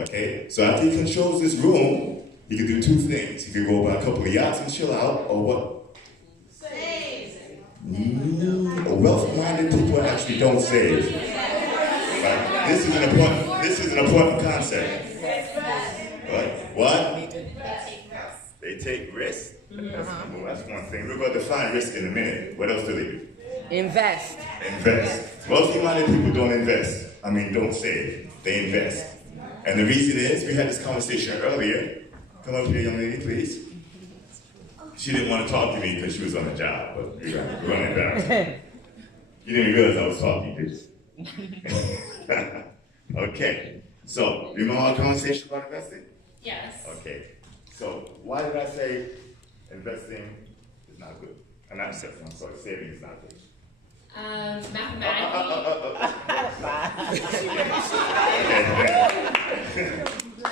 Okay? So after he controls this room, he can do two things. He can go buy a couple of yachts and chill out, or what? Save. Wealth-minded people actually don't save. Right? This is an important concept. Right? What? They take risks. Well, that's one thing. We're going to define risk in a minute. What else do they do? Invest. Invest. Wealthy-minded people don't invest. Don't save. They invest. And the reason is, we had this conversation earlier. Come up here, young lady, please. She didn't want to talk to me because she was on a job, but we're running down. You didn't realize I was talking, did you? Okay. So, you remember our conversation about investing? Yes. Okay. So, why did I say investing is not good? I'm sorry, saving is not good. Mathematically.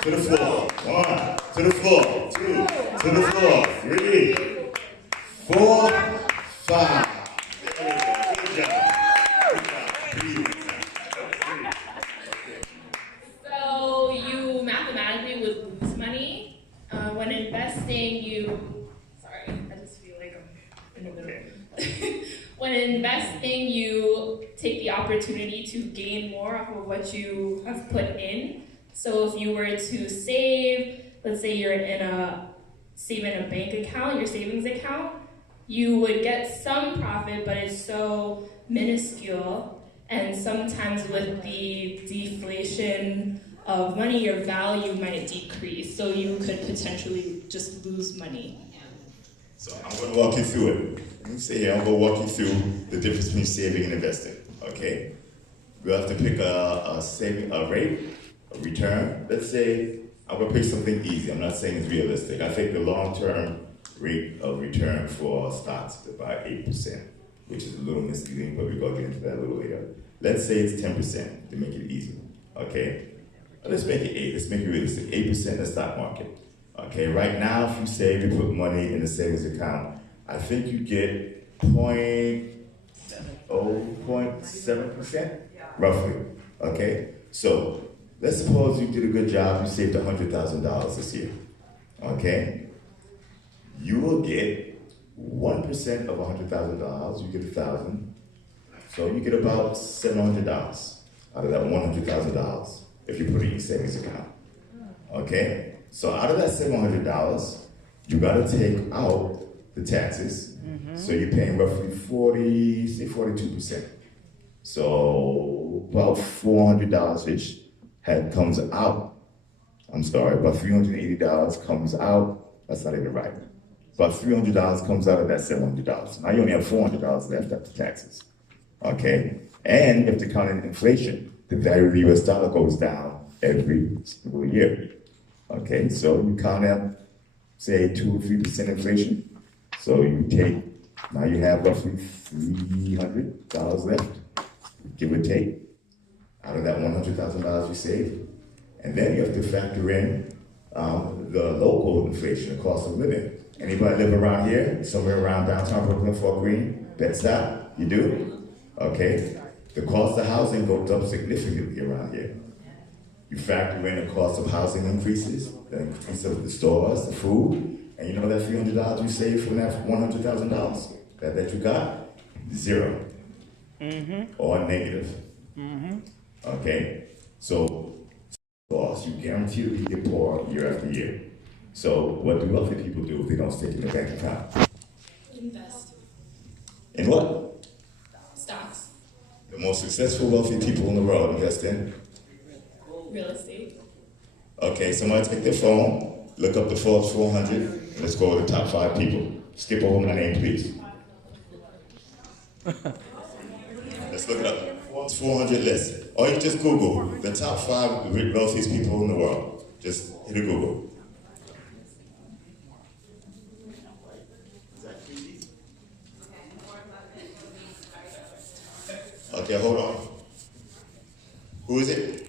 To the floor. 1. To the floor. 2. To the floor. 3. 4. 5. There we go. Good job. Good job. So you mathematically would lose money. When investing, sorry, I just feel like I'm in the middle. When investing, you take the opportunity to gain more off of what you have put in. So if you were to save, let's say you're in a bank account, your savings account, you would get some profit, but it's so minuscule. And sometimes with the deflation of money, your value might decrease. So you could potentially just lose money. So I'm going to walk you through it. Let me say here, I'm going to walk you through the difference between saving and investing. Okay? We'll have to pick a rate, a return. Let's say I'm going to pick something easy. I'm not saying it's realistic. I think the long-term rate of return for stocks is about 8%, which is a little misleading, but we're going to get into that a little later. Let's say it's 10% to make it easy. Okay? Let's make it 8. Let's make it realistic. 8% in the stock market. Okay, right now, if you save, you put money in the savings account, I think you get 0.7%, roughly. Okay, so let's suppose you did a good job, you saved $100,000 this year. Okay, you will get 1% of $100,000, you get $1,000, so you get about $700 out of that $100,000 if you put it in your savings account. Okay. So out of that $700, you got to take out the taxes. So you're paying roughly 42%. So about $400-ish comes out. I'm sorry, about $380 comes out. That's not even right. About $300 comes out of that $700. Now you only have $400 left after taxes. Okay? And you have to count in inflation. The value of the US dollar goes down every single year. Okay, so you count out, say, 2 or 3% inflation. So now you have roughly $300 left, give or take, out of that $100,000 you saved. And then you have to factor in the local inflation, the cost of living. Anybody live around here, somewhere around downtown Brooklyn, Fort Greene, Bed-Stuy? You do? Okay. The cost of housing goes up significantly around here. You factor in the cost of housing increases, the increase of the stores, the food, and you know that $300 you saved from that $100,000 that you got? 0. Or negative. Okay? So, loss, you guarantee to get poor year after year. So, what do wealthy people do if they don't stick in the bank account? Invest. In what? Stocks. The most successful wealthy people in the world invest in? Real estate. Okay, somebody take their phone, look up the Forbes 400, and let's go over the top 5 people. Skip over my name, please. Let's look it up. Forbes 400 list. Or you just Google the top 5 wealthiest people in the world. Just hit a Google. Okay, hold on. Who is it?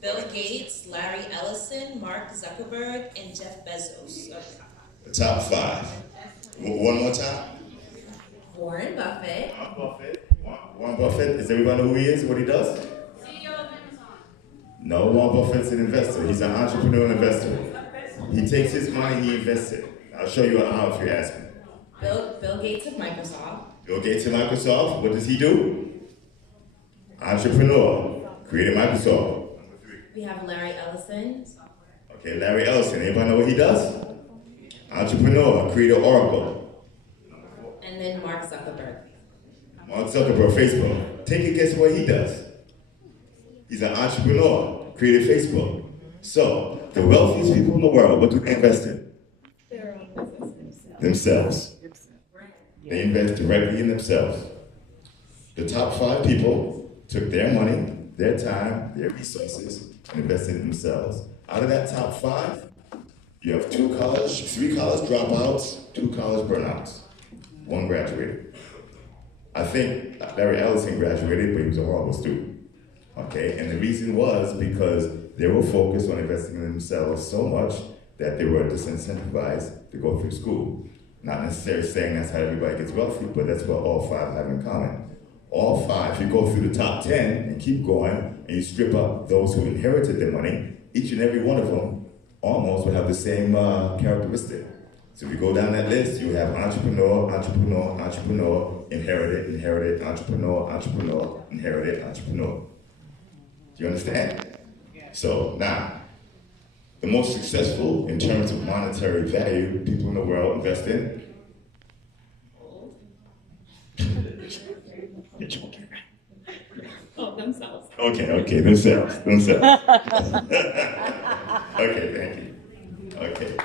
Bill Gates, Larry Ellison, Mark Zuckerberg, and Jeff Bezos. The top 5. One more time. Warren Buffett. Warren Buffett. Does everybody know who he is, what he does? CEO of Amazon. No, Warren Buffett's an investor. He's an entrepreneur and investor. He takes his money, he invests it. I'll show you how if you ask me. Bill Gates of Microsoft. Bill Gates of Microsoft, what does he do? Entrepreneur, created Microsoft. We have Larry Ellison. Okay, Larry Ellison, anybody know what he does? Entrepreneur, created Oracle. And then Mark Zuckerberg. Mark Zuckerberg, Facebook. Take a guess what he does. He's an entrepreneur, created Facebook. So, the wealthiest people in the world, what do they invest in? Their own business Themselves. They invest directly in themselves. The top 5 people took their money, their time, their resources, and invested in themselves. Out of that top 5, you have 3 college dropouts, 2 college burnouts. 1 graduated. I think Larry Ellison graduated, but he was a horrible student. Okay, and the reason was because they were focused on investing in themselves so much that they were disincentivized to go through school. Not necessarily saying that's how everybody gets wealthy, but that's what all 5 have in common. All 5, if you go through the top 10 and keep going, and you strip up those who inherited their money, each and every one of them almost would have the same characteristic. So if you go down that list, you have entrepreneur, entrepreneur, entrepreneur, inherited, entrepreneur, entrepreneur, inherited, entrepreneur. Do you understand? So now, the most successful in terms of monetary value people in the world invest in? You're joking. Oh, themselves. Okay, themselves. Okay, thank you. Okay.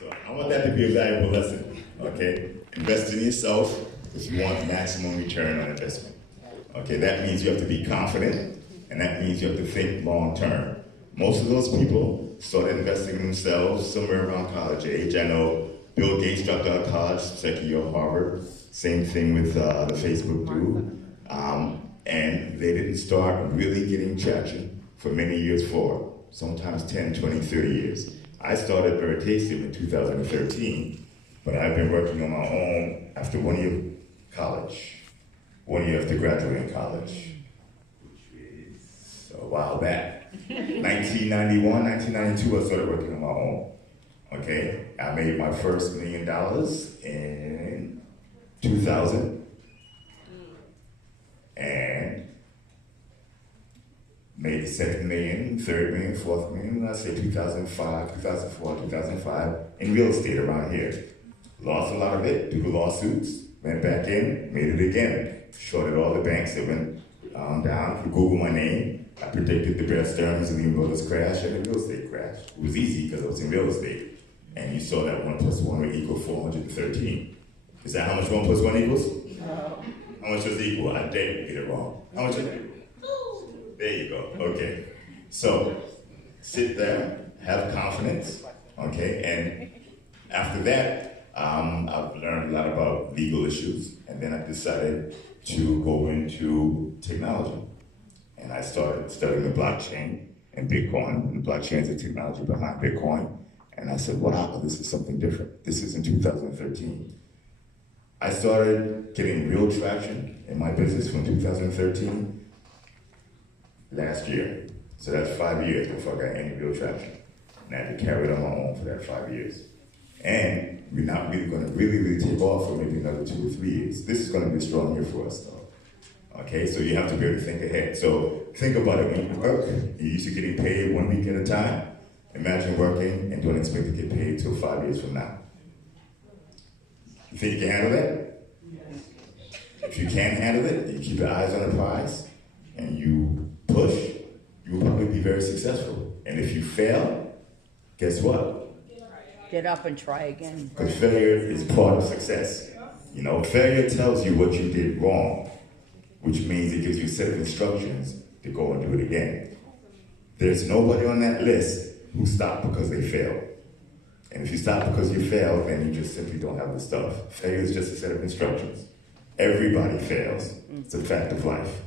So I want that to be a valuable lesson, okay? Invest in yourself if you want maximum return on investment. Okay, that means you have to be confident, and that means you have to think long term. Most of those people started investing in themselves somewhere around college age. I know Bill Gates dropped out of college, second year of Harvard. Same thing with the Facebook dude. And they didn't start really getting traction for many years forward, sometimes 10, 20, 30 years. I started Veritasium in 2013, but I've been working on my own after 1 year of college. 1 year after graduating college, which is a while back. 1991, 1992, I started working on my own. Okay, I made my first $1 million in 2000, and made the second million, third million, fourth million, let's say 2005, 2004, 2005, in real estate around here. Lost a lot of it due to lawsuits, went back in, made it again. Shorted all the banks that went down. If you Google my name, I predicted the Bear Stearns and the Brothers crash and the real estate crash. It was easy because I was in real estate. And you saw that 1 + 1 would equal 413. Is that how much 1 + 1 equals? No. How much does it equal? I dare you to get it wrong. How much is it? There you go. Okay. So sit there, have confidence, okay? And after that, I've learned a lot about legal issues, and then I decided to go into technology. And I started studying the blockchain and Bitcoin. And blockchain is the technology behind Bitcoin. And I said, wow, this is something different. This is in 2013. I started getting real traction in my business from 2013 last year. So that's 5 years before I got any real traction. And I had to carry it on my own for that 5 years. And we're not really going to really take off for maybe another 2 or 3 years. This is going to be a strong year for us, though. Okay, so you have to be able to think ahead. So think about it. When you work, you're used to getting paid 1 week at a time. Imagine working and don't expect to get paid till 5 years from now. You think you can handle that? If you can handle it, you keep your eyes on the prize, and you push, you will probably be very successful. And if you fail, guess what? Get up and try again. Because failure is part of success. You know, failure tells you what you did wrong, which means it gives you a set of instructions to go and do it again. There's nobody on that list who stopped because they failed. And if you stop because you failed, then you just simply don't have the stuff. Failure is just a set of instructions. Everybody fails. It's a fact of life.